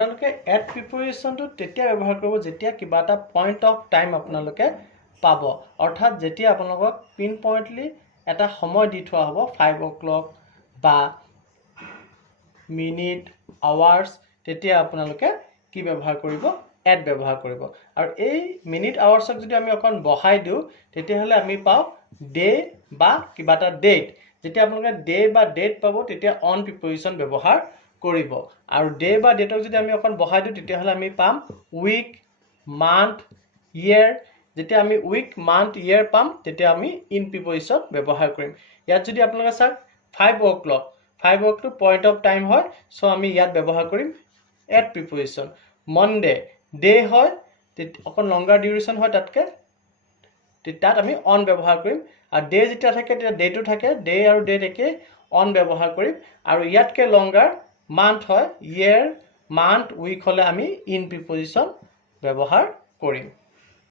আপোনালোকে এট প্ৰিপ'জিশ্যনটো তেতিয়া ব্যৱহাৰ কৰিব যেতিয়া কিবা এটা পইণ্ট অফ টাইম আপোনালোকে পাব, অৰ্থাৎ যেতিয়া আপোনালোকক পিন পইণ্টলি এটা সময় দি থোৱা হ'ব 5 o'clock বা মিনিট আৱাৰ্ছ, তেতিয়া আপোনালোকে কি ব্যৱহাৰ কৰিব? এট ব্যৱহাৰ কৰিব। আৰু এই মিনিট আৱাৰ্ছক যদি আমি অকণ বঢ়াই দিওঁ তেতিয়াহ'লে আমি পাওঁ ডে বা কিবা এটা ডেট। যেতিয়া আপোনালোকে ডে বা ডেট পাব তেতিয়া অন প্ৰিপ'জিশ্যন ব্যৱহাৰ কৰিব। আৰু ডে বা ডেটক যদি আমি অকণ বঢ়াই দিওঁ তেতিয়াহ'লে আমি পাম উইক, মান্থ, ইয়েৰ। যেতিয়া আমি উইক, মান্থ, ইয়েৰ পাম তেতিয়া আমি ইন প্ৰিপ'জিশ্যন ব্যৱহাৰ কৰিম। ইয়াত যদি আপোনালোকে চাওক 5 o'clock, 5 o'clock point of time হয়, চ' আমি ইয়াত ব্যৱহাৰ কৰিম এট প্ৰিপ'জিশ্যন। মনডে ডে হয়, অকণ লংগাৰ ডিউৰেশ্যন হয় তাতকৈ, তাত আমি অন ব্যৱহাৰ কৰিম। আৰু ডে যেতিয়া থাকে তেতিয়া ডেটো থাকে, ডে আৰু ডেট একেই, অন ব্যৱহাৰ কৰিম। আৰু ইয়াতকৈ লংগাৰ মান্থ হয়, ইয়েৰ, মান্থ, উইক হ'লে আমি ইন প্ৰিপ'জিশ্যন ব্যৱহাৰ কৰিম।